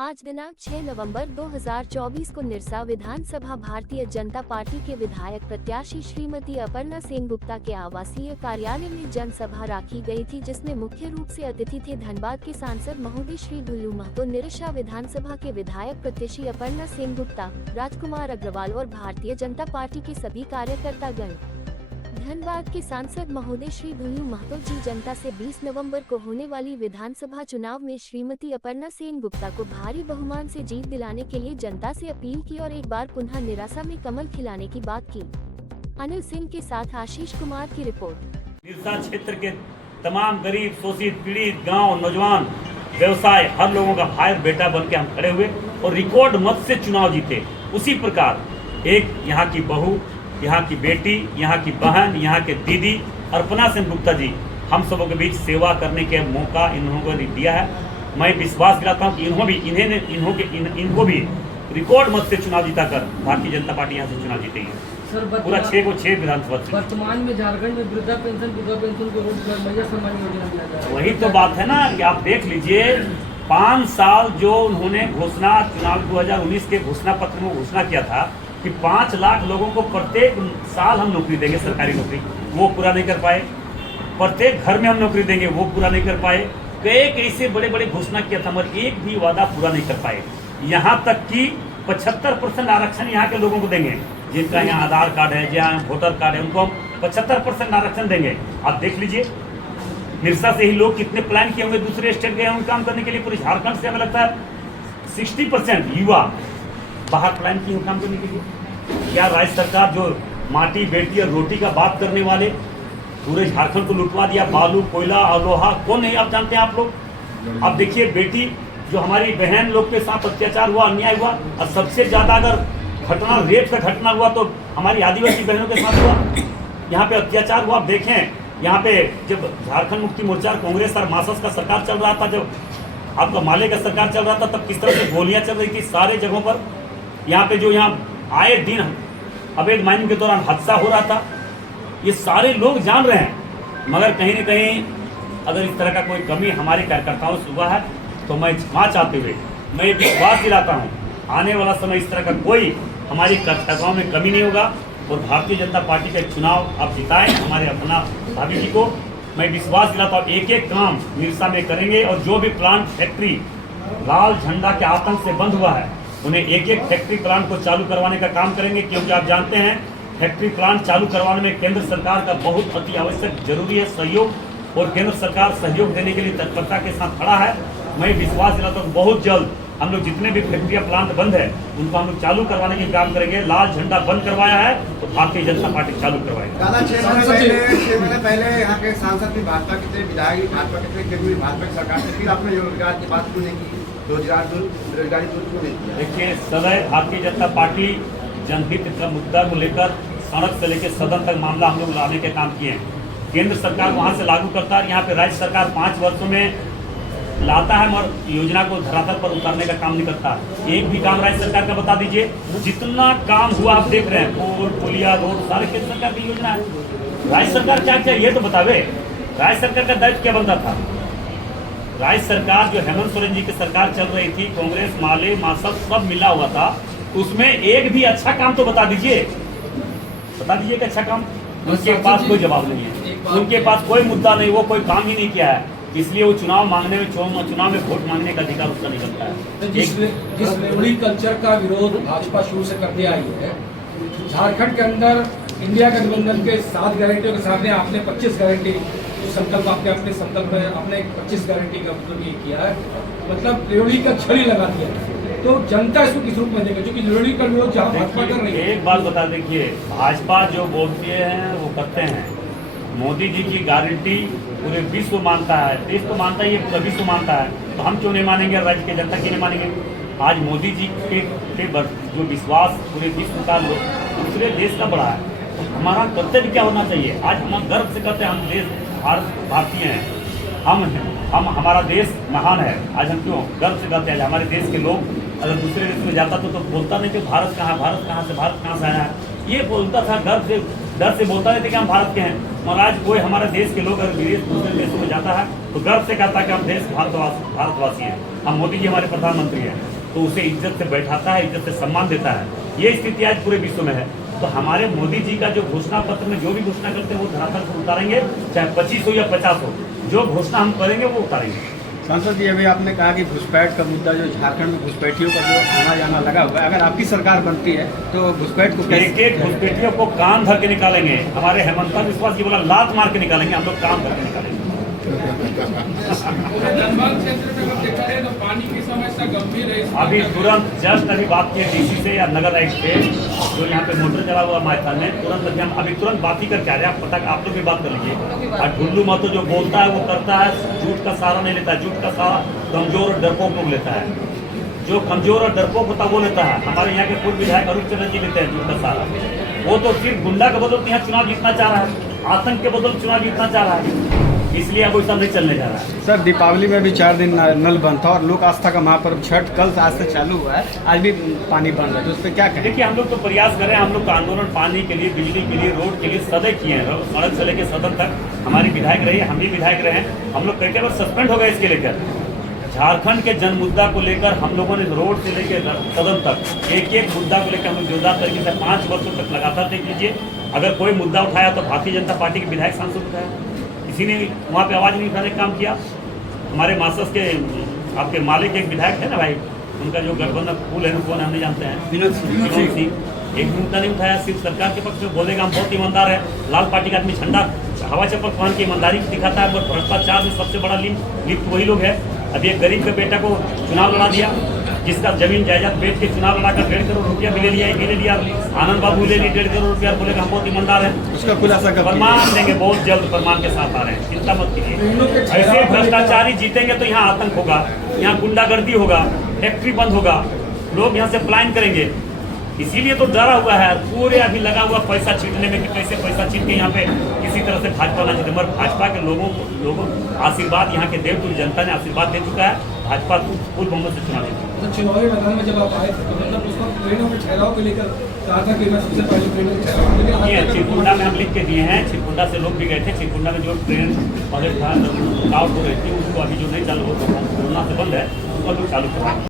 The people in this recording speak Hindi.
आज दिनांक 6 नवंबर 2024 को निरसा विधानसभा भारतीय जनता पार्टी के विधायक प्रत्याशी श्रीमती अपर्णा सेनगुप्ता के आवासीय कार्यालय में जनसभा रखी गई थी, जिसमें मुख्य रूप से अतिथि थे धनबाद के सांसद महोदय श्री दुल्लू महतो, निरसा विधानसभा के विधायक प्रत्याशी अपर्णा सेनगुप्ता, राजकुमार अग्रवाल और भारतीय जनता पार्टी के सभी कार्यकर्तागण। धनबाद के सांसद महोदय श्री दुल्लू महतो जी जनता से 20 नवंबर को होने वाली विधानसभा चुनाव में श्रीमती अपर्णा सेनगुप्ता को भारी बहुमान से जीत दिलाने के लिए जनता से अपील की और एक बार पुनः निराशा में कमल खिलाने की बात की। अनिल सिंह के साथ आशीष कुमार की रिपोर्ट। निरसा क्षेत्र के तमाम गरीब, शोषित, पीड़ित गांव, नौजवान, व्यवसाय, हर लोगों का भाई बेटा बन के हम खड़े हुए और रिकॉर्ड मत से चुनाव जीते। उसी प्रकार एक यहाँ की बहू, यहाँ की बेटी, यहाँ की बहन, यहाँ के दीदी अपर्णा सेनगुप्ता जी हम सबों के बीच सेवा करने के मौका इन्होंने दिया है। मैं विश्वास दिलाता हूँ कि इनको भी रिकॉर्ड मत से चुनाव जीताकर भारतीय जनता पार्टी यहाँ से चुनाव जीतेगी। सर, पूरा 6 को 6 विधानसभा। वर्तमान में झारखंड में वृद्धा पेंशन को रोक महिला सम्मान योजना दिया जा रहा है। वही तो बात है ना कि आप देख लीजिए 5 साल जो उन्होंने घोषणा चुनाव 2019 के घोषणा पत्र में घोषणा किया था कि 5 लाख लोगों को प्रत्येक साल हम नौकरी देंगे, सरकारी नौकरी, वो पूरा नहीं कर पाए। प्रत्येक घर में हम नौकरी देंगे, वो पूरा नहीं कर पाए। कई कैसे बड़े बड़े घोषणा किया था मगर एक भी वादा पूरा नहीं कर पाए। यहाँ तक कि 75% आरक्षण यहाँ के लोगों को देंगे, जिनका यहाँ आधार कार्ड है, जहाँ वोटर कार्ड है, उनको हम 75% आरक्षण देंगे। आप देख लीजिए निरसा से ही लोग कितने प्लान किए होंगे, दूसरे स्टेट गए होंगे काम करने के लिए। पूरे झारखंड से हमें लगता है 60% युवा बाहर प्लान किए हैं काम करने के लिए। क्या राज्य सरकार जो माटी, बेटी और रोटी का बात करने वाले पूरे झारखंड को लुटवा दिया, बालू, कोयला और लोहा, कौन नहीं आप जानते हैं आप लोग। अब देखिए बेटी जो हमारी बहन लोग के साथ अत्याचार हुआ, अन्याय हुआ, और सबसे ज्यादा अगर घटना रेप का घटना हुआ तो हमारी आदिवासी बहनों के साथ हुआ। यहाँ पे अत्याचार हुआ। आप देखें यहाँ पे जब झारखंड मुक्ति मोर्चा, कांग्रेस और मार्क्सिस्ट का सरकार चल रहा था, जब आपका माले का सरकार चल रहा था, तब किस तरह से गोलियां चल रही थी सारे जगहों पर। यहाँ पे जो यहाँ आए दिन अवैध माइनिंग के दौरान हादसा हो रहा था, ये सारे लोग जान रहे हैं। मगर कहीं न कहीं अगर इस तरह का कोई कमी हमारे कार्यकर्ताओं से हुआ है तो मैं क्षमा चाहते हुए मैं विश्वास दिलाता हूँ आने वाला समय इस तरह का कोई हमारी कार्यकर्ताओं में कमी नहीं होगा और भारतीय जनता पार्टी का चुनाव आप जिताएं हमारे अपना भाभी जी को। मैं विश्वास दिलाता हूँ एक एक काम निरसा में करेंगे और जो भी प्लांट फैक्ट्री लाल झंडा के आतंक से बंद हुआ है उन्हें एक एक फैक्ट्री प्लांट को चालू करवाने का काम करेंगे, क्योंकि आप जानते हैं फैक्ट्री प्लांट चालू करवाने में केंद्र सरकार का बहुत अति आवश्यक जरूरी है सहयोग, और केंद्र सरकार सहयोग देने के लिए तत्परता के साथ खड़ा है। मैं विश्वास दिलाता हूँ बहुत जल्द हम लोग जितने भी फैक्ट्रियाँ प्लांट बंद है उनको हम लोग चालू करवाने के काम करेंगे। लाल झंडा बंद करवाया है तो भारतीय जनता पार्टी चालू करवाएगी। दादा 6 महीने पहले यहाँ के सांसद भी भाजपा के थे, विधायक भाजपा के थे, क्योंकि भाजपा की सरकार से फिर आपने रोजगार की बात क्यों नहीं की, बेरोजगारी दूर क्यों नहीं किया? देखिए सदैव भारतीय जनता पार्टी जनहित का मुद्दा को लेकर सड़क से लेकर सदन तक मामला हम लोग लाने के काम किए हैं। केंद्र सरकार वहाँ से लागू करता है, यहाँ पे राज्य सरकार 5 वर्षों में लाता है मगर योजना को धरातल पर उतारने का काम नहीं करता। एक भी काम राज्य सरकार का बता दीजिए। जितना काम हुआ आप देख रहे हैं, पुल, पुलिया, रोड, सारे केंद्र सरकार की योजना है। राज्य सरकार क्या चाहिए ये तो बतावे। राज्य सरकार का दायित्व क्या बनता था? राज्य सरकार जो हेमंत सोरेन जी की सरकार चल रही थी, कांग्रेस, माले, मार्क्सिस्ट सब मिला हुआ था, उसमें एक भी अच्छा काम तो बता दीजिए, बता दीजिए कि अच्छा काम। उनके पास कोई जवाब नहीं है, उनके पास कोई मुद्दा नहीं, वो कोई काम ही नहीं किया है, इसलिए वो चुनाव मांगने में चुनाव में वोट मांगने का अधिकार उसका निकलता है। जिस लेवली कल्चर का विरोध भाजपा शुरू से करते आई है, झारखंड के अंदर इंडिया गठबंधन के 7 गारंटियों के सामने आपने 25 गारंटी संकल्प अपने संकल्प में आपने 25 गारंटी का मतलब ये किया है, मतलब लेवली का छड़ी लगा दिया। तो जनता इसको किस रूप में देगा, क्योंकि लेवली का विरोध जहाँ भाजपा कर रही है। एक बात बता देखिए, भाजपा जो बोलती है वो करते हैं। मोदी जी की गारंटी पूरे विश्व मानता है, देश तो मानता ही है, पूरा विश्व मानता है, तो हम क्यों नहीं मानेंगे? राज्य की जनता क्यों नहीं मानेंगे? आज मोदी जी के जो विश्वास पूरे विश्व का दूसरे देश का बड़ा है, तो हमारा कर्तव्य क्या होना चाहिए? आज हम गर्व से कहते हैं हम देश भारतीय हैं, हम हमारा देश महान है। आज हम क्यों गर्व से कहते हैं? हमारे देश के लोग अगर दूसरे देश में जाता तो बोलता नहीं कि भारत कहाँ से आया है, ये बोलता था डर से बोलता नहीं थे कि हम भारत के हैं। और आज कोई हमारे देश के लोग अगर विदेश दूसरे देशों में जाता है तो गर्व से कहता है कि हम देश भारतवासी हैं। हम मोदी जी हमारे प्रधानमंत्री हैं, तो उसे इज्जत से बैठाता है, इज्जत से सम्मान देता है। ये स्थिति आज पूरे विश्व में है। तो हमारे मोदी जी का जो घोषणा पत्र में जो भी घोषणा करते हैं वो धरातल पर उतारेंगे, चाहे 25 हो या 50 हो, जो घोषणा हम करेंगे वो उतारेंगे। सांसद जी, अभी आपने कहा कि घुसपैठ का मुद्दा, जो झारखंड में घुसपैठियों का जो आना जाना लगा हुआ है, अगर आपकी सरकार बनती है तो घुसपैठ को एक एक घुसपैठियों को कान भर के निकालेंगे। हमारे हेमंता विश्वास जी बोला लात मार के निकालेंगे, हम लोग कान भर के निकालेंगे। धनबाद क्षेत्र में अगर देखा जाए तो पानी की समस्या गंभीर है। अभी तुरंत जस्ट अभी बात की डीसी से या नगर आयुक्त से, जो यहाँ पे मोटर चला हुआ मायथन में, तुरंत बात ही करके आ रहे हैं। आप पता आप लोग भी बात कर लीजिए। और ढुल्लू महतो जो बोलता है वो करता है, झूठ का सहारा नहीं लेता। झूठ का सहारा कमजोर और डरपोक लोग लेता है। जो कमजोर और डरपोक होता है वो लेता है। हमारे यहाँ के पूर्व विधायक अरूप चंद्र जी लेते हैं झूठ का सहारा। वो तो सिर्फ गुंडा के बदौलत यहाँ चुनाव जीतना चाह रहा है, आतंक के बदौलत चुनाव जीतना चाह रहा है, इसलिए अब वैसा नहीं चलने जा रहा है। सर, दीपावली में भी 4 दिन नल बंद था और लोक आस्था का महापर्व छठ कल आज से चालू हुआ है, आज भी पानी बंद है, तो उस पर क्या कहें? देखिए, हम लोग तो प्रयास कर रहे हैं। हम लोग का आंदोलन पानी के लिए, बिजली के लिए, रोड के लिए सदैव किए हैं। सड़क से लेकर सदन तक हमारी विधायक रही, हम भी विधायक रहे हैं। हम लोग कई बार सस्पेंड हो गए इसके लेकर। झारखंड के जन मुद्दा को लेकर हम लोगों ने रोड से लेकर सदन तक एक मुद्दा को लेकर हम लोग जोरदार तरीके से 5 वर्षों तक लगातार देख लीजिए। अगर कोई मुद्दा उठाया तो भारतीय जनता पार्टी के विधायक सांसद उठाया, किसी ने वहाँ पे आवाज़ नहीं उठाने का काम किया। हमारे मासस के आपके मालिक एक विधायक है ना भाई, उनका जो गठबंधन फूल है ना, कौन हम नहीं जानते हैं, विनोद सिंह, एक मुद्दा नहीं उठाया। सिर्फ सरकार के पक्ष में बोलेगा हम बहुत ईमानदार है, लाल पार्टी का आदमी झंडा हवा चप्पल पहन के ईमानदारी दिखाता है, पर भ्रष्टाचार में सबसे बड़ा लिप्त वही लोग है। अभी एक गरीब के बेटा को चुनाव लड़ा दिया, जिसका जमीन जायदाद बेच के चुनाव लड़ाकर 1.5 करोड़ रुपया भी ले लिया, ले लिया। आनंद बाबू ले लिया 1.5 करोड़ रुपया, बोलेगा हम बहुत ईमानदार है। उसका खुलासा कर प्रमाण देंगे, बहुत जल्द प्रमाण के साथ आ रहे हैं, चिंता मत कीजिए। ऐसे भ्रष्टाचारी जीतेंगे तो यहाँ आतंक होगा, यहाँ गुंडागर्दी होगा, फैक्ट्री बंद होगा, लोग यहाँ से पलायन करेंगे। इसीलिए तो डरा हुआ है, पूरे अभी लगा हुआ पैसा छीटने में कि कैसे पैसा छीट के यहाँ पे किसी तरह से भाजपा ना जीते। मगर भाजपा के लोगों आशीर्वाद, यहाँ के देवतुल्य जनता ने आशीर्वाद दे चुका है। भाजपा फुल बहुमत से चुनाव जीती। तो चुनावी मैदान में जब आप आए थे तो मतलब उसको ट्रेनों के ठहराव को लेकर कहा था कि मैं सबसे पहले ट्रेनों के ठहराव ये चिरकुंडा में हम लिख के दिए हैं। चिरकुंडा से लोग भी गए थे। चिरकुंडा में जो ट्रेन पहले था आउट हो रही थी, उसको अभी जो नहीं चालू हो, कोरोना से बंद है, उसको अभी चालू करवा